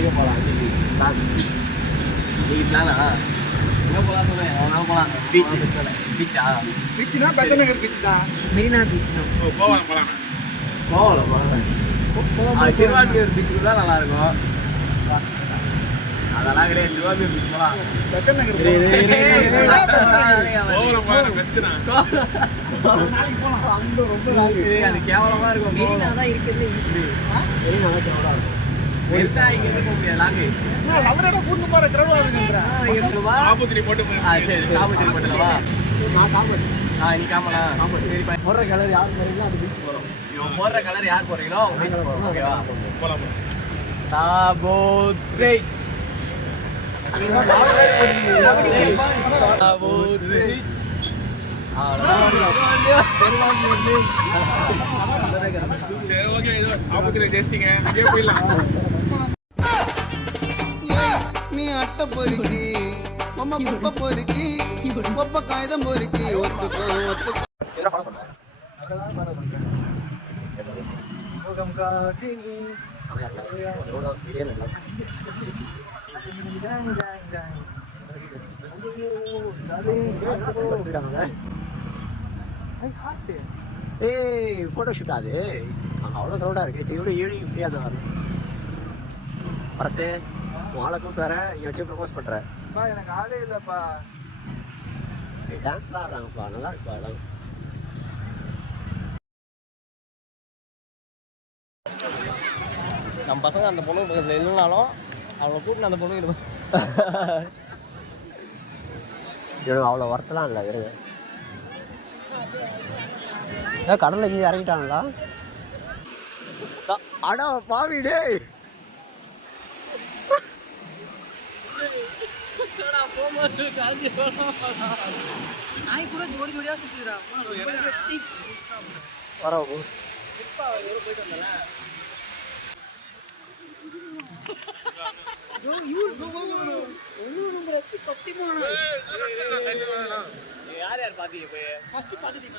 எங்கே போகலாம் இன்னைக்கு பிளானா எங்கே போகலாம் சொல்லுவேன் எவ்வளோ போகலாம் பீச் பீச்சா பீச்சுனா பெசன்ட் நகர் பீச் தான் மெரினா பீச் தான் போகலாம் திருவான்மையூர் பீச்சுக்கு தான் நல்லாயிருக்கும் அதெல்லாம் கிடையாது திருவான்மையூர் பீச் போகலாம் பெசன்ட் நகர் அது கேவலமா இருக்கும் மெரினா தான் இருக்குது மெரினா தான் கேவலமா இருக்கும் பெருசா இங்க இருந்து போக முடியாது லாங்கு லவரோட கூட்டு போற திரவாதுங்கன்ற காபூத்திரி போட்டு சரி காபூத்திரி போட்டுலவா நான் காமெடி நீ காமலா சரி போடுற கலர் யார் போறீங்களோ அது பீச் போறோம் இவன் போடுற கலர் யார் போறீங்களோ அவங்க பீச் போறோம் ஓகேவா போலாம் சாபோத்ரி சாபோத்ரி சரி ஓகே சாபத்திரி ஜெஸ்டிங்க அங்கே போயிடலாம் நீ அட்டை பொறுக்கி அம்மா குப்பை பொறுக்கி குப்பை காகிதம் பொறுக்கி ஒத்துக்கோ ஏய் ஃபோட்டோ ஷூட் அது அங்கே அவ்வளோ க்ரௌடாக இருக்குது சரி இவ்வளோ ஈவினிங் ஃப்ரீயாக தான் வரணும் பரசு உங்களை கூப்பிட்டு வரேன் இங்கே வச்சு ப்ரப்போஸ் பண்ணுறேன் எனக்கு ஆளே இல்லைப்பா டான்ஸ்லாம் ஆடுறாங்கப்பா நல்லா இருக்குப்பா எல்லாம் நம்ம பசங்க அந்த பொண்ணு பக்கத்தில் இல்லைனாலும் அவளை கூப்பிட்டு அந்த பொண்ணு இவனுக்கு அவ்வளோ ஒர்த்தெல்லாம் இல்லை வெறுங்க கடலில் கீழே இறங்கிட்டாங்களா அடா பாவி டேய் நாய் கூட ஜோடி ஜோடியா சுத்துறா வர யார் யார் பாத்தீங்க ஃபர்ஸ்ட் பாத்துட்டீங்க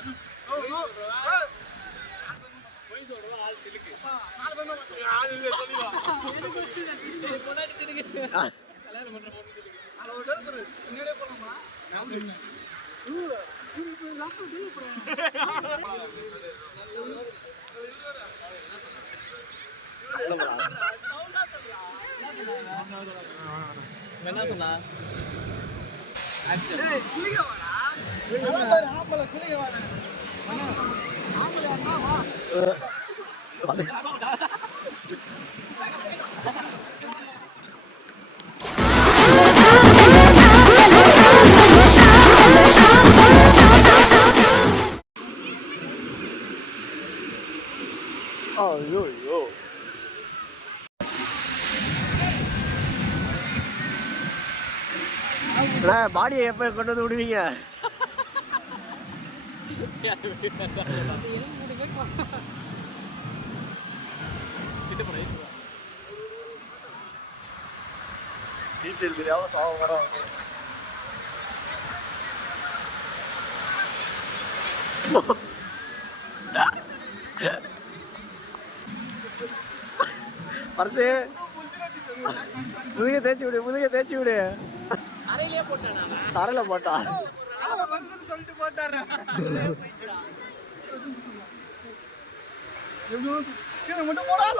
போய் சொல்றோம் ஆள் சிலுக்கு நாலு பேர் ஆள் இல்ல சொல்லிவா எனக்கு கொண்டாடி சிலுக்கு கல்யாணம் பண்ற போது சிலுக்கு அல ஒரு சொல்ற முன்னாடியே போலாமா நான் சொன்னேன் என்ன சொன்னா குளிக்க வாடா ஆம்பள குளிக்க வாடா ஆம்பள அண்ணா வா ஐயோ பாடியை எப்போ கொண்டு வந்து விடுவீங்க நீச்சல் தெரியாம சாவ வரோம் பர்சு முதுக தேய்ச்சி விடு தரையில போட்டா சொல்லிட்டு போட்டாரு மட்டும் போடாத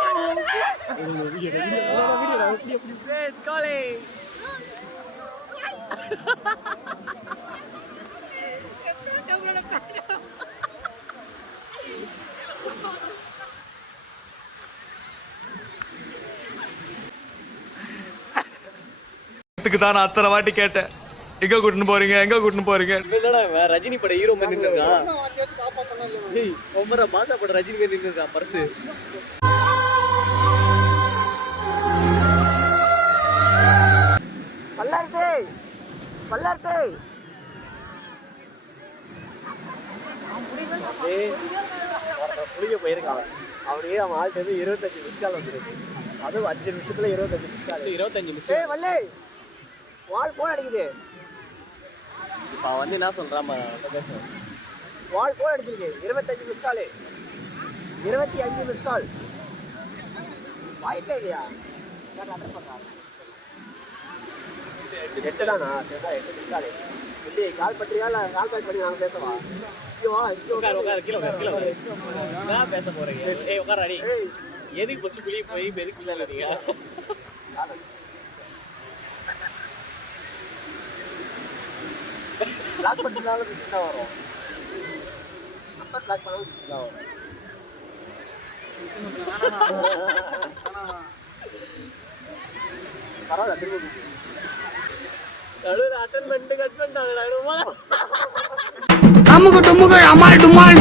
தான் நான் அத்தனை வாட்டி கேட்டேன் எங்க கூட்டின்னு போறீங்க ரஜினி பட ஹீரோ மாதிரி இருக்கான் பாசா பட ரஜினி மாதிரி இருக்கான் பர்சு புளிக்க போயிருக்கான் அவனுக்கு அவன் ஆள்கிட்ட 25 மிஸ்கால் வந்துருக்கு அதுவும் 5 நிமிஷத்துல 25 மிஸ்கால் வல்லே வால் போன் அடிக்குது இப்போ வந்து என்ன சொல்றான் பேசுறேன் வால் போன் அடிச்சிருக்கு 25 மிஸ்கால் 25 மிஸ்கால் வாய்ப்பே இல்லையா 8 தானா? சரி 8 நிமிஷம். இல்லை கால் பண்றியா இல்லை கால் பேக் பண்ணி நாங்கள் பேசவா? பேச போறீங்க. ஏய் உட்கார அடி. எதுக்கு பஸ் குளிய போய் பெருக்கு இல்ல நீங்க? லாக் பண்ணினாலும் பிஸி தான் வரும். நம்பர் லாக் பண்ணாலும் பிஸி தான் வரும். பரவாயில்ல திரும்ப நடுவுல அட்டெண்ட் பண்ணிட்டு கட் பண்ணிட்டாங்க. அமுக டுமுக அமால் டுமால்